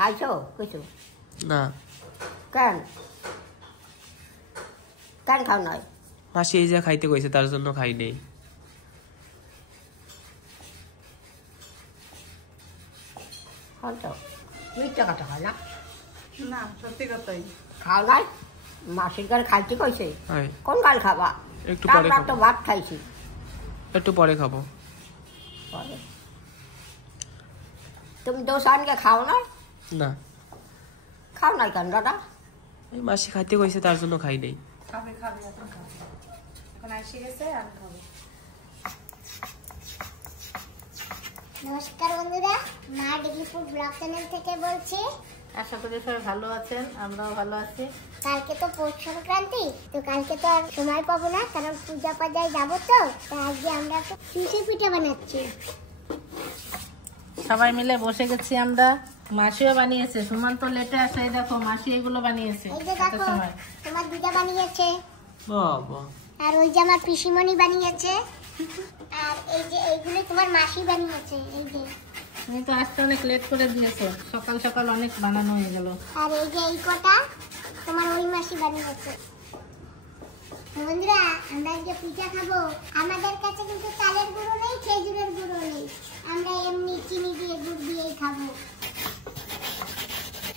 খাইছো কিছু না কেন কেন খাও নাই মাসি এই যে খাইতে কইছে তার জন্য খাই নেই হয়তো মিথ্যা কথা হয় না না সত্যি কথাই খাও নাই মাসির ঘরে খাইতে কইছে হয় কোন গাল খাবা একটু পরে তারপর তো খাবো ভাত খাইছি একটু পরে খাবো পরে তুমি দোসানকে খাও না না খাও নাই কেন দাদা এই মাসি খাইতে কইছে তার জন্য খাই নেই খাবে খাবে এখন খাবে এখন আসি গেছে আর খাবে নমস্কার বন্ধুরা মা ডিগ্রিপুর ব্লগ চ্যানেল থেকে বলছি আশা করি সবাই ভালো আছেন আমরাও ভালো আছি কালকে তো পৌষ সংক্রান্তি তো কালকে তো আর সময় পাবো না কারণ পূজা পাজায় যাবো তো তাই আজকে আমরা একটু চুষি পিঠে বানাচ্ছি সবাই মিলে বসে গেছি আমরা মাসিও বানিয়েছে সুমন তো লেটে আসে এই দেখো মাসি এগুলো বানিয়েছে এই যে দেখো তোমার দিদা বানিয়েছে বাবা আর ওই যে আমার পিসিমণি বানিয়েছে আর এই যে এইগুলো তোমার মাসি বানিয়েছে এই যে তুমি তো আসতে অনেক লেট করে দিয়েছো সকাল সকাল অনেক বানানো হয়ে গেল আর এই যে এই কটা তোমার ওই মাসি বানিয়েছে বন্ধুরা আমরা যে পিঠা খাবো আমাদের কাছে কিন্তু চালের গুঁড়ো নেই খেজুরের গুঁড়ো নেই আমরা এমনি চিনি দিয়ে গুড় দিয়েই খাবো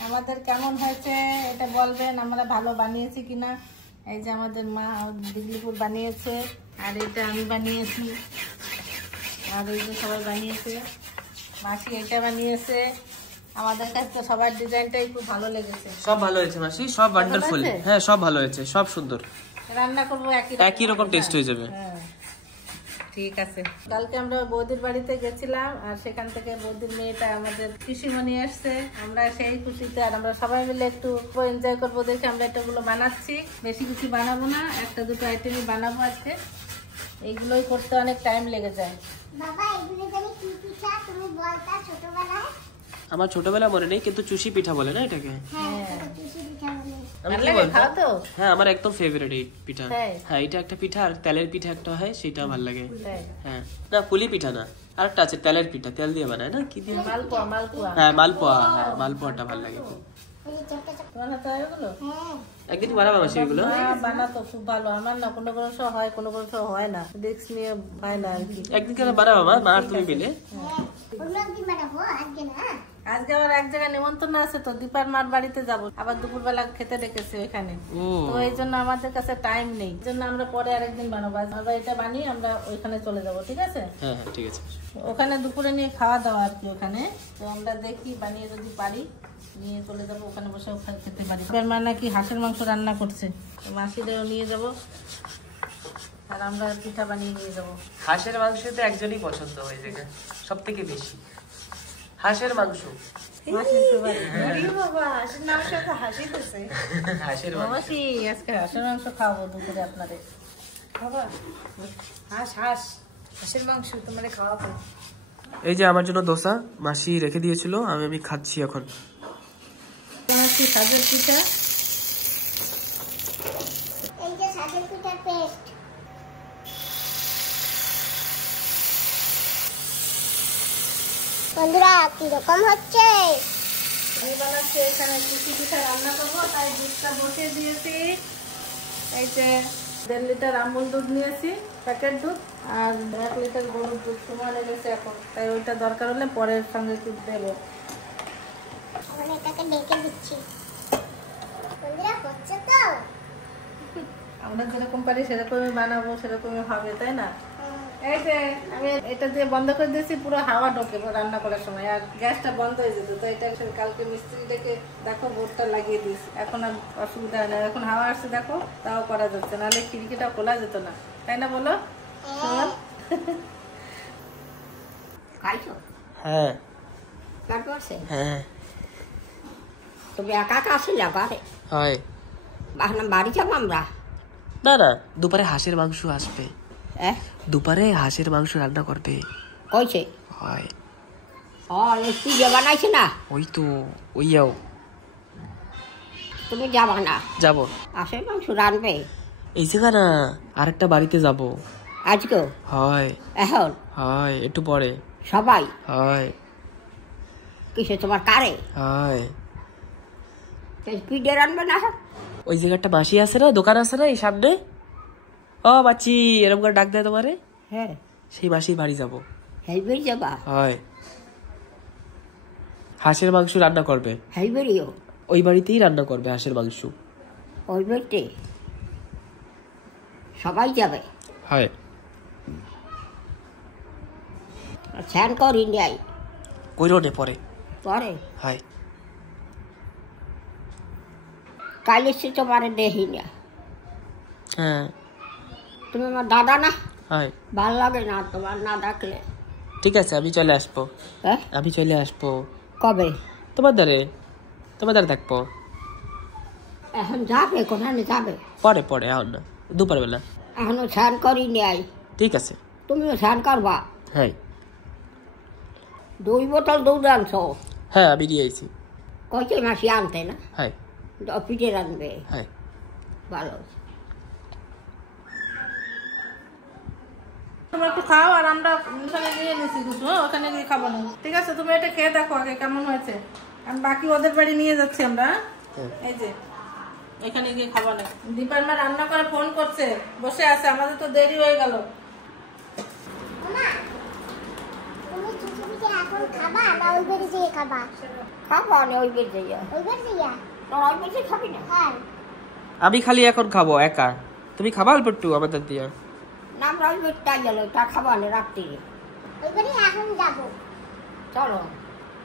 আমাদের কেমন হয়েছে এটা বলবেন আমরা ভালো বানিয়েছি কিনা এই যে আমাদের মা দিগলিপুর বানিয়েছে আর এটা আমি বানিয়েছি আর এই যে সবাই বানিয়েছে মাসি এটা বানিয়েছে আমাদের কাছে তো সবার ডিজাইনটাই খুব ভালো লেগেছে সব ভালো হয়েছে মাসি সব ওয়ান্ডারফুল হ্যাঁ সব ভালো হয়েছে সব সুন্দর রান্না করবো একই রকম টেস্ট হয়ে যাবে হ্যাঁ ঠিক আছে কালকে আমরা বৌদির বাড়িতে গেছিলাম আর সেখান থেকে বৌদির মেয়েটা আমাদের পিসিমণি আসছে আমরা সেই খুশিতে আর আমরা সবাই মিলে একটু এনজয় করবো দেখে আমরা এটাগুলো বানাচ্ছি বেশি কিছু বানাবো না একটা দুটো আইটেমই বানাবো আজকে এইগুলোই করতে অনেক টাইম লেগে যায় বাবা এগুলো জানি কি পিঠা তুমি বলতা ছোটবেলায় আমার ছোটবেলা মনে নেই কিন্তু চুষি পিঠা বলে না এটাকে হ্যাঁ চুষি পিঠা বলে আমি ভালো কি লাগে বলবো? খাও তো হ্যাঁ আমার একদম ফেভারিট এই পিঠা তাই? হ্যাঁ এটা একটা পিঠা আর তেলের পিঠা একটা হয় সেটা ভালো লাগে তাই? হ্যাঁ না পুলি পিঠা না আরেকটা আছে তেলের পিঠা তেল দিয়ে বানায় না কি দিয়ে মালপোয়া মালপোয়া হ্যাঁ মালপোয়া হ্যাঁ মালপোয়াটা ভালো লাগে খুব। ওই যে ছোট ছোট তোমার হাতে হয় ওগুলো হ্যাঁ একদিন বানাবো মাসি এগুলো বানাতো খুব ভালো আমার না কোনো কোনো সময় হয় কোনো কোনো সময় হয় না রিস্ক নিয়ে হয় না আর কি একদিন কেন বানাবো মা আর তুমি মিলে হ্যাঁ অন্য একদিন বানাবো আজকে না আজকে আবার এক জায়গায় নিমন্ত্রণ আছে তো দীপার মার বাড়িতে যাব আবার দুপুরবেলা খেতে ডেকেছে ওইখানে ও তো এই জন্য আমাদের কাছে টাইম নেই এই জন্য আমরা পরে আরেকদিন বানাবো আজ আমরা এটা বানিয়ে আমরা ওইখানে চলে যাব ঠিক আছে হ্যাঁ হ্যাঁ ঠিক আছে ওখানে দুপুরে নিয়ে খাওয়া দাওয়া আর কি ওখানে তো আমরা দেখি বানিয়ে যদি পারি নিয়ে চলে যাবো ওখানে বসে খেতে পারি এবার মা নাকি হাঁসের মাংস রান্না করছে তো মাসিদেরও নিয়ে যাব আর আমরা পিঠা বানিয়ে নিয়ে যাবো হাঁসের মাংস তো একজনই পছন্দ হয়ে যায় সব থেকে বেশি হাঁসের মাংস হাঁসের মাংস মাসি আজকে হাঁসের মাংস খাওয়াবো দুপুরে আপনাদের হাঁসের মাংস তোমার খাওয়াবো এই যে আমার জন্য দোসা মাসি রেখে দিয়েছিল আমি খাচ্ছি এখন সাজের পিঠা এই যে সাদের পিঠার পেস্ট বন্ধুরা কিরকম হচ্ছে আমি বানাচ্ছি এখানে কুচি পিঠা রান্না করবো তাই দুধটা বসিয়ে দিয়েছি এই যে 1.5 লিটার আমুল দুধ নিয়েছি প্যাকেট দুধ আর 1 লিটার গরুর দুধ সময় লেগেছে এখন তাই ওইটা দরকার হলে পরের সঙ্গে দুধ দেবো এখন এটাকে ডেকে দিচ্ছি বন্ধুরা হচ্ছে তো আমরা যেরকম পারি সেরকমই বানাবো সেরকমই হবে তাই না এই যে আমি এটা দিয়ে বন্ধ করে দিয়েছি পুরো হাওয়া ঢোকে রান্না করার সময় আর গ্যাসটা বন্ধ হয়ে যেত তো এটা কালকে মিস্ত্রি ডেকে দেখো বোর্ডটা লাগিয়ে দিয়েছি এখন আর অসুবিধা হয় না এখন হাওয়া আসছে দেখো তাও করা যাচ্ছে নাহলে খিড়কিটা খোলা যেত না তাই না বলো খাইছো হ্যাঁ তারপর হ্যাঁ তুমি একা একা আসিলা বাড়ি হয় বাড়ি যাবো আমরা না না দুপুরে হাঁসের মাংস আসবে দুপুরে হাঁসের মাংস রান্না করবে কইছে হয় কি যে বানাইছে না ওই তো ওইয়াও তুমি যাবা না যাব হাঁসের মাংস রানবে এই জায়গা না আরেকটা বাড়িতে যাব আজকেও হয় এখন হয় একটু পরে সবাই হয় কিসে তোমার কারে? হয় পিঠে রানবে না? ওই জায়গাটা মাসি আছে না, দোকান আছে না এই সামনে? ও বাচ্চি, এরকম করে ডাক দেয় তোমারে? হ্যাঁ। সেই মাসির বাড়ি যাবো। হেলবেরি যাবা? হয়, হাঁসের মাংস রান্না করবে। হেলবেরিও ওই বাড়িতেই রান্না করবে হাঁসের মাংস। ওই বাড়িতে সবাই যাবে? হয়। স্নান করি নাই? কইরো নে পরে। পরে? হয়। কাল এসে তোমার দেখি না। হ্যাঁ। তুমি আমার দাদা না? হয়। ভাল লাগে না তোমার না ডাকলে। ঠিক আছে, আমি চলে আসবো। হ্যাঁ, আমি চলে আসবো। কবে? তোমার দ্বারে থাকবো। এখন যাবে? কোথায় যাবে? পরে পরে, এখন না, দুপুর বেলা। এখনো স্নান করি নাই। ঠিক আছে। তুমিও স্নান করবা? হ্যাঁ। 2 বোতল দুধ আনছো? হ্যাঁ, আমি নিয়ে আইছি। কইছে মাসি আনতে না? হ্যাঁ। পিঠে রানবে? হ্যাঁ। ভালো। তুমি একটু খাও, আর আমরা ওখানে নিয়ে নিচ্ছি কিছু, ওখানে গিয়ে খাবো না। ঠিক আছে, তুমি এটা খেয়ে দেখো আগে কেমন হয়েছে। আমি বাকি ওদের বাড়ি নিয়ে যাচ্ছি আমরা। এই যে এখানে গিয়ে খাবো না। দীপার মা রান্না করে ফোন করছে, বসে আছে, আমাদের তো দেরি হয়ে গেল। তুমি চুচু পিঠে এখন খাবা না ওই বাড়ি যেয়ে খাবা? খাবো না ওই বের যাইয়া। ওই বাড়ি যেয়া? তোরা ওই বের খাবি না? হ্যাঁ। আমি খালি এখন খাবো একা, তুমি খাবা অল্প একটু আমাদের দিয়ে। না, আমরা ওই বেরটা গেল, তা খাবো না রাত্রি। ওই বাড়ি এখন যাবো। চলো।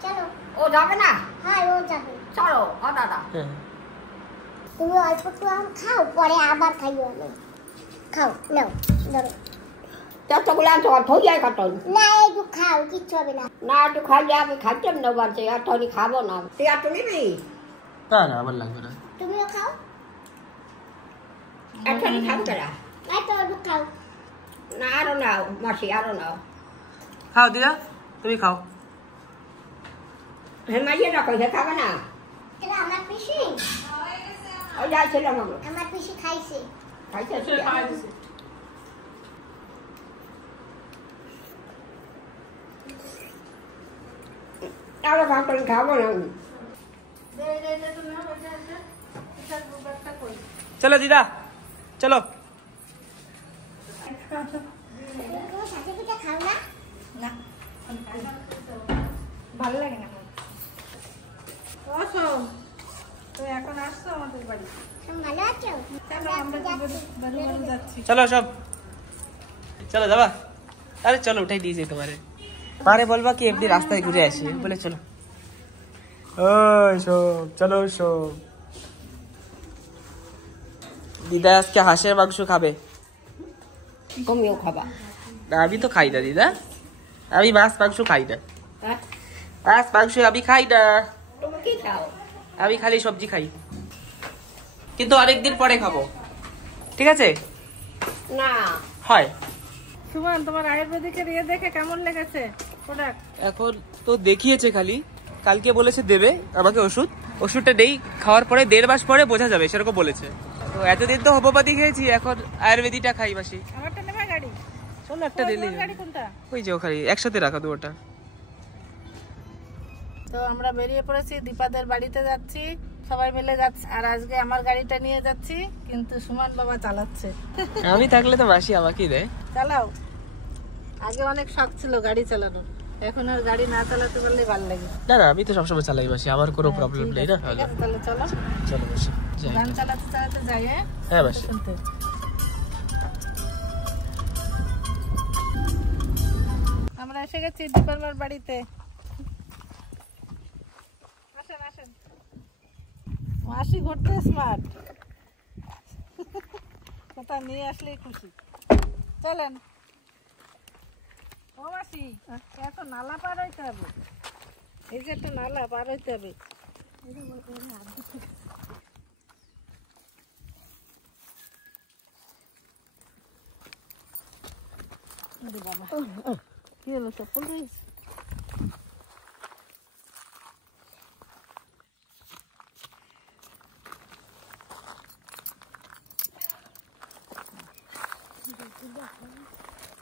চলো। ও যাবে না? হ্যাঁ, ও যাবে। চলো। ও দাদা, হ্যাঁ। তুমি অল্প একটু খাও, পরে আবার খাইও আমি। খাও, নাও, ধরো। যতগুলো আনছো থই যায় কত? না, একটু খাও, কিচ্ছু হবে না। না, একটু খাইলে আমি খাইতাম না বাড়ছে, আর তনি খাবো না। তুই আর তো নিবি? না না, আমার লাগবে না। তুমিও খাও। একখানি খাবো কেনা? এই তো একটু খাও। না, আরো নাও মাসি, আরো নাও। খাও দিদা, তুমি খাও। হে মাইয়ে না কইছে খাবে না? এটা আমার পিসি। ওই যাইছিলাম আমি। আমার পিসি খাইছে। খাইছে? আরো ভাতটা খাবো না আমি। চলো দিদা, চলো। তুমি সাথে পিঠা খাও না? না, ভালো লাগে না। অসম, তুমি এখন আসছো আমাদের বাড়ি? তুমি ভালো আছো? চলো, আমরা বাড়ি যাচ্ছি। চলো সব, চলো যাবা। আরে চলো, উঠাই দিয়েছি তোমারে। মারে বলবা কি এমনি রাস্তায় ঘুরে আসি, বলে চলো। ওই সব, চলো সব। দিদা আজকে হাঁসের মাংস খাবে। তুমিও খাবা? না, আমি তো খাই না দিদা, আমি মাছ মাংস খাই না। হ্যাঁ, মাছ মাংস আমি খাই না, তুমি কি খাও? আমি খালি সবজি খাই, কিন্তু অনেকদিন পরে খাবো। ঠিক আছে? না। হয়। সুমন, তোমার আয়ুর্বেদিকের ইয়ে দেখে কেমন লেগেছে প্রোডাক্ট? এখন তো দেখিয়েছে খালি, কালকে বলেছে দেবে আমাকে ওষুধ। ওষুধটা নেই, খাওয়ার পরে 1.5 মাস পরে বোঝা যাবে, সেরকম বলেছে। তো এতদিন তো হোমিওপ্যাথি খেয়েছি, এখন আয়ুর্বেদিকটা খাই মাসি। আমারটা নেবে গাড়ি? চলো একটা দিলে। গাড়ি কোনটা? ওই যে ওখানে একসাথে রাখা দুটোটা। তো আমরা বেরিয়ে পড়েছি, দীপাদের বাড়িতে যাচ্ছি, সবাই মিলে যাচ্ছি। আর আজকে আমার গাড়িটা নিয়ে যাচ্ছি, কিন্তু সুমন বাবা চালাচ্ছে। আমি থাকলে তো মাসি আমাকেই দেয়। চালাও। আগে অনেক শখ ছিল গাড়ি চালানোর, এখন আর গাড়ি না চালাতে পারলে ভালো লাগে। না না, আমি তো সবসময় চালাই মাসি, আমার কোনো প্রবলেম নেই না। ঠিক আছে, তাহলে চলো। চলো মাসি যাই। গান চালাতে চালাতে যাই। হ্যাঁ মাসি। শুনতে আমরা এসে গেছি দীপার মার বাড়িতে। আসেন আসেন, মাসি ঘুরতে স্মার্ট, কোথাও নিয়ে আসলেই খুশি। চলেন। ও মাসি, এত নালা পার হইতে হবে, এই যে একটা নালা পার হইতে হবে। বাবা, কি হলো, চপ্পল রয়েছে?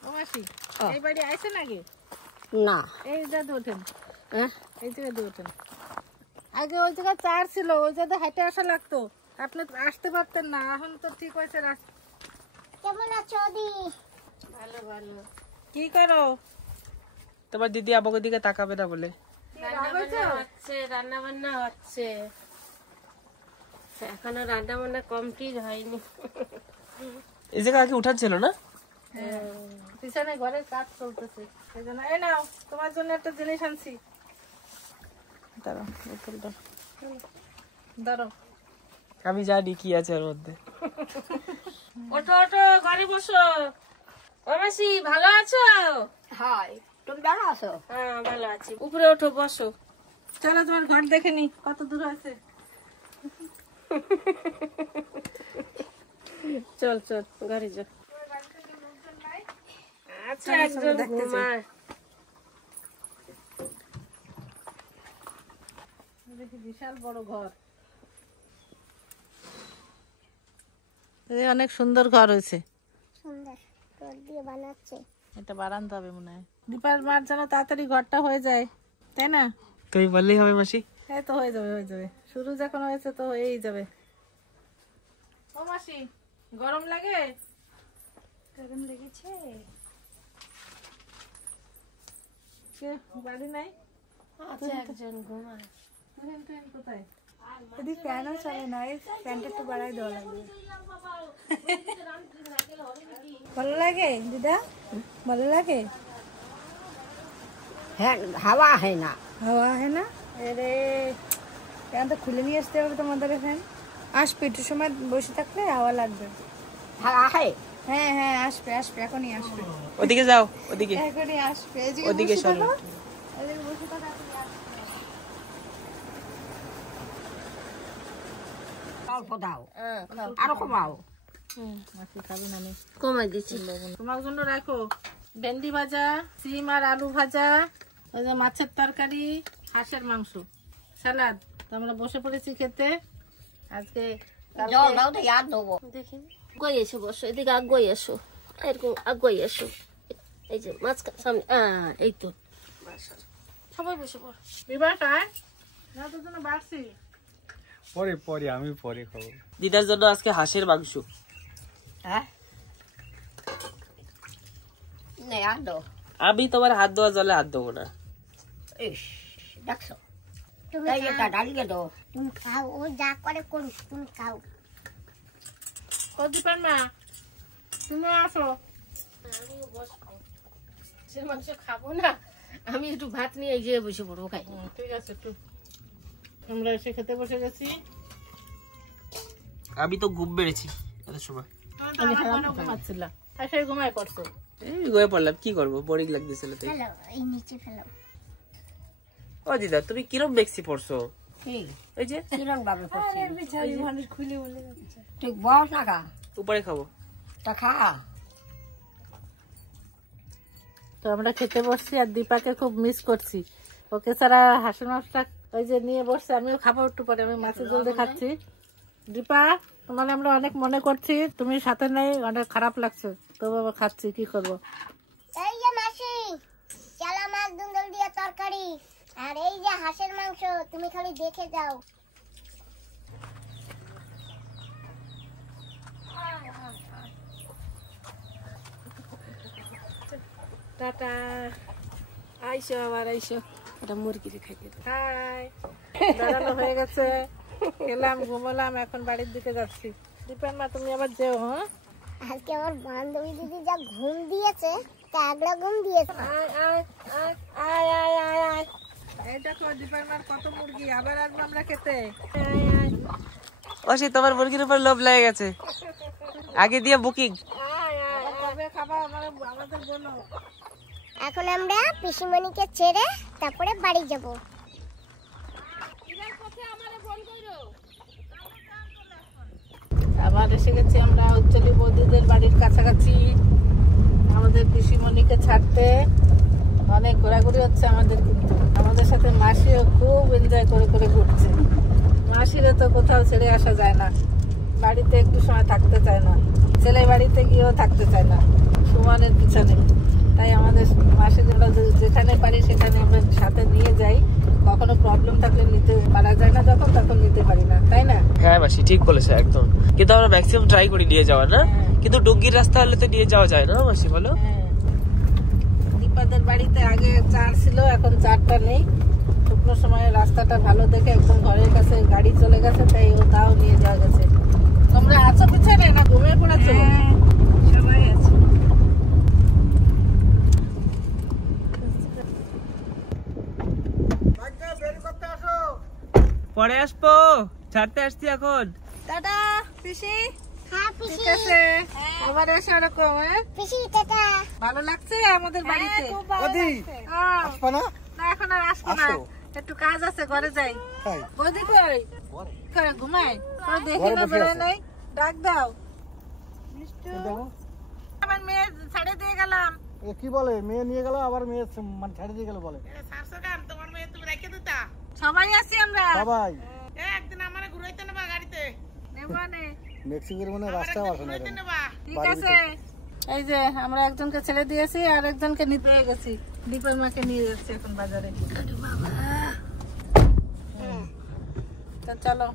ও মাসি, এই বাড়ি আইছেন আগে? না। এই দাদু ওঠেন। হ্যাঁ এই জায়গায় দিয়ে ওঠেন। আগে ওই জায়গায় চার ছিল, ওই জায়গায় হেঁটে আসা লাগতো, আপনি আসতে পারতেন না। এখন তো ঠিক হয়েছে রাস্তা। কেমন আছো দি? ভালো ভালো। কি করো? তোমার দিদি আমাকে দিকে তাকাবে না বলে। রান্না বান্না হচ্ছে, এখনো রান্না বান্না কমপ্লিট হয়নি। এই জায়গা আগে উঠাচ্ছিল না? পিছনে ঘরের কাজ চলতেছে, সেই জন্য। এই নাও, তোমার জন্য একটা জিনিস আনছি। দাঁড়াও, বোতলটা দাঁড়াও। আমি জানি কি আছে ওর মধ্যে। ওঠো ওঠো, ঘরে বসো। ও মাসি, ভালো আছো? হাই, তুমি ভালো আছো? হ্যাঁ ভালো আছি। উপরে ওঠো, বসো। চলো তোমার ঘর দেখে নি কত দূর আছে। চল চল, ঘরে যাও। আচ্ছা, একজন ঘুমায়। দেখি বিশাল বড় ঘর, অনেক সুন্দর ঘর হয়েছে। সুন্দর তোর দিয়ে বানাচ্ছে। এটা বারান্দা হবে মনে হয়। দীপার মার যেন তাড়াতাড়ি ঘরটা হয়ে যায়, তাই না? তুমি বললেই হবে মাসি। এই তো হয়ে যাবে, হয়ে যাবে। শুরু যখন হয়েছে তো হয়েই যাবে। ও মাসি, গরম লাগে? গরম লেগেছে? কে বাড়ি নাই? আচ্ছা, একজন ঘুমায়। ট্রেন কোথায়? যদি ফ্যানও চলে না, এই ফ্যানটা একটু বাড়াই দেওয়া লাগবে। ভালো লাগে দিদা? ভালো লাগে? হ্যাঁ, হাওয়া হয় না। হাওয়া है না? আরে ফ্যান তো খুলে নিয়ে আসতে হবে তোমাদের। ফ্যান আসবে, একটু সময় বসে থাকলে হাওয়া লাগবে। হাওয়া হয়? হ্যাঁ হ্যাঁ, আসবে আসবে, এখনই আসবে, ওদিকে যাও, ওদিকে এখনই আসবে। এই যে ওদিকে বসে সরো। থাকো, এদিকে বসে থাকো, এখনই আসবে। অল্প দাও, আরো কমাও। মাসি খাবেন আমি কমাই দিচ্ছি। তোমার জন্য রাখো ভেন্ডি ভাজা, সিম আর আলু ভাজা, ওই যে মাছের তরকারি, হাঁসের মাংস, সালাদ। তো আমরা বসে পড়েছি খেতে আজকে। জল দাও তো ইয়াদ দেবো। দেখি, গই এসো, বসো এদিকে, আগুই এসো, এরকম আগুই এসো। এই যে মাঝখান সামনে, এই তো। সবাই বসে পড়ো। বিবাহ খায় না, তোর জন্য বাড়ছি। পরে পরে আমি পরে খাবো। দিদার জন্য আজকে হাঁসের মাংস। হ্যাঁ, নে আর দাও। আমি তোমার হাত ধোয়া জলে হাত দেবো না। ইস, দেখছো? তুমি এই এটা ডালিয়ে দাও। তুমি খাও, ও যা করে করুক, তুমি খাও। ও দীপার মা, তুমি আসো। আমিও বসবো, সে মাংস খাবো না, আমি একটু ভাত নিয়ে গিয়ে বসে পড়বো, খাই। ঠিক আছে, একটু আমরা এসে খেতে বসে গেছি। আমি তো ঘুম বেড়েছি এত সময়। তুমি তো আমার ঘরে ঘুমাচ্ছিলা, এসে ঘুমায় পড়ছো। এই গয়ে পড়লাম, কি করবো, বোরিং লাগতেছিল তাই। ফেলো, এই নিচে ফেলো। ও দিদা, তুমি কিরম মেক্সি পড়ছো? কি ওই যে কিরম ভাবে করছি? বিছানি মানুষ খুলে বলে যাচ্ছে। ঠিক বস না খা, উপরে খাবো। তা খা। তো আমরা খেতে বসছি আর দীপাকে খুব মিস করছি। ওকে ছাড়া হাঁসের মাংসটা ওই যে নিয়ে বসছে, আমিও খাবো একটু পরে। আমি মাছের জল দিয়ে খাচ্ছি। দীপা, তোমার আমরা অনেক মনে করছি, তুমি সাথে নেই, অনেক খারাপ লাগছে। তো বাবা খাচ্ছি, কি করবো। এই যে মাসি, চালা মাছ দুন্দল দিয়ে তরকারি, আর এই যে হাঁসের মাংস, তুমি খালি দেখে যাও। টাটা, আইসো আবার আইসো। এটা মুরগি খাইতে দাও। হাই, দাঁড়ানো হয়ে গেছে, খেলাম, ঘুমালাম, এখন বাড়ির দিকে যাচ্ছি। দীপার মা, তুমি আবার যেও। হ্যাঁ, আজকে আমার বান্ধবী দিদি যা ঘুম দিয়েছে, কাগড়া ঘুম দিয়েছে। আয় আয় আয় আয় আয় আয় আয় এই দেখো দীপার মার কত মুরগি, আবার আসবো আমরা খেতে। ওসি, তোমার মুরগির উপর লোভ লেগে গেছে, আগে দিয়ে বুকিং। কবে খাবা আমাদের বলো। এখন আমরা পিসিমণিকে ছেড়ে তারপরে বাড়ি যাব। আবার এসে গেছি আমরা উজ্জ্বলী বৌদিদের বাড়ির কাছাকাছি, আমাদের পিসিমণিকে ছাড়তে। অনেক ঘোরাঘুরি হচ্ছে আমাদের, কিন্তু আমাদের সাথে মাসিও খুব এনজয় করে করে ঘুরছে। মাসিরও তো কোথাও ছেড়ে আসা যায় না, বাড়িতে একটু সময় থাকতে চায় না, ছেলে বাড়িতে গিয়েও থাকতে চায় না সুমনের পিছনে। তাই আমাদের মাসি যেখানে পারি সেখানে আমরা সাথে নিয়ে যাই। মাসি ঠিক বলেছে একদম। কিন্তু আমরা ম্যাক্সিমাম ট্রাই করি নিয়ে যাওয়ার, না? কিন্তু ডুঙ্গির রাস্তা হলে তো নিয়ে যাওয়া যায় না মাসি, বলো? দীপাদের বাড়িতে আগে চার ছিল, এখন চারটা নেই। শুকনো সময় রাস্তাটা ভালো দেখে একদম ঘরের কাছে গাড়ি চলে গেছে, তাই ও তাও নিয়ে যাওয়া গেছে। তোমরা আছো পিছনে না ঘুমিয়ে পড়েছো? সবাই আছে। পরে আসবো, ছাড়তে আসছি এখন। টাটা পিসি। হ্যাঁ পিসি। ঠিক আছে, আবার এসে ওরকম। পিসি টাটা। ভালো লাগছে আমাদের বাড়িতে? বৌদি হ্যাঁ। আসবা না? না এখন আর আসবো না, একটু কাজ আছে, ঘরে যাই। তাই বৌদি কই? ঘরে ঘুমাই? তোর দেখি না, বেরোয় নাই। ডাক দাও। আমার মেয়ে ছাড়ে দিয়ে গেলাম। এ কি বলে, মেয়ে নিয়ে গেল আবার মেয়ে মানে ছাড়ে দিয়ে গেল বলে। তোমার মেয়ে তুমি রেখে দিতা। সবাই আছি আমরা। সবাই একদিন আমারে ঘুরাইতে নেবা গাড়িতে। নেবা নে। মেক্সিকোর মানে রাস্তাও আসে না এখন। ঠিক আছে, এই যে আমরা একজনকে ছেড়ে দিয়েছি আর একজনকে নিতে গেছি। দীপার মাকে নিয়ে যাচ্ছি এখন বাজারে। তো চলো।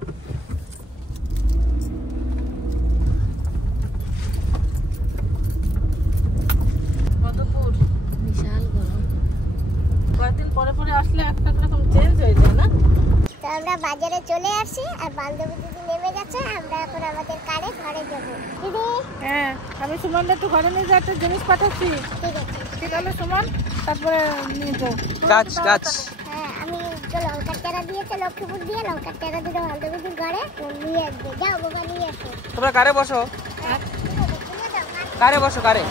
মধুপুর বিশাল গরম, কয়েকদিন পরে পরে আসলে একটা রকম চেঞ্জ হয়ে যায় না? তো আমরা বাজারে চলে আসছি আর বান্ধবী দিদি নেমে গেছে, আমরা এখন আমাদের কারে ঘরে যাবো। দিদি হ্যাঁ, আমি সুমনকে একটু ঘরে নিয়ে যাওয়ার জিনিস পাঠাচ্ছি। ঠিক আছে। ঠিক আছে সুমন, তারপরে নিয়ে যাও। কাজ কাজ। হ্যাঁ আমি তো লঙ্কার চারা দিয়েছে লক্ষ্মীপুর দিয়ে, লঙ্কার চারা দিলে বান্ধবীদের ঘরে নিয়ে আসবে। যাও বাবা নিয়ে আসো। তোমরা কারে বসো, কারে বসো, কারে।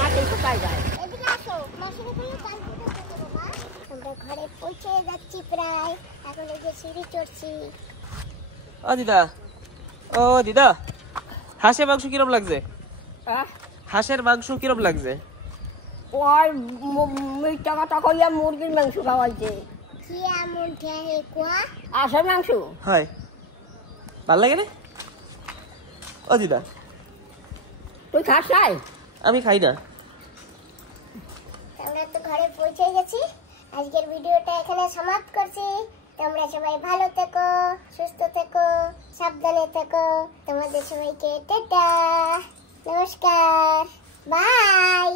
মাটি শুকাই যায়। এদিকে আসো, মাসির এখানে কাজ করতে বাবা। আমরা ঘরে পৌঁছে যাচ্ছি প্রায়, এখন এই যে সিঁড়ি চড়ছি। ও দিদা, ও দিদা, হাঁসের মাংস কিরম লাগছে? হাঁসের মাংস কিরম লাগছে? ওই মিথ্যা কথা কইয়া মুরগির মাংস খাওয়াইছে। কি এমন ঠেহে কোয়া? আসল মাংস হয়, ভাল লাগে না? ও দিদা, তুই খাস নাই? আমি খাই না। আমরা তো ঘরে পৌঁছে গেছি, আজকের ভিডিওটা এখানে সমাপ্ত করছি। তোমরা সবাই ভালো থেকো, সুস্থ থেকো, সাবধানে থেকো। তোমাদের সবাইকে টাটা, নমস্কার, বাই।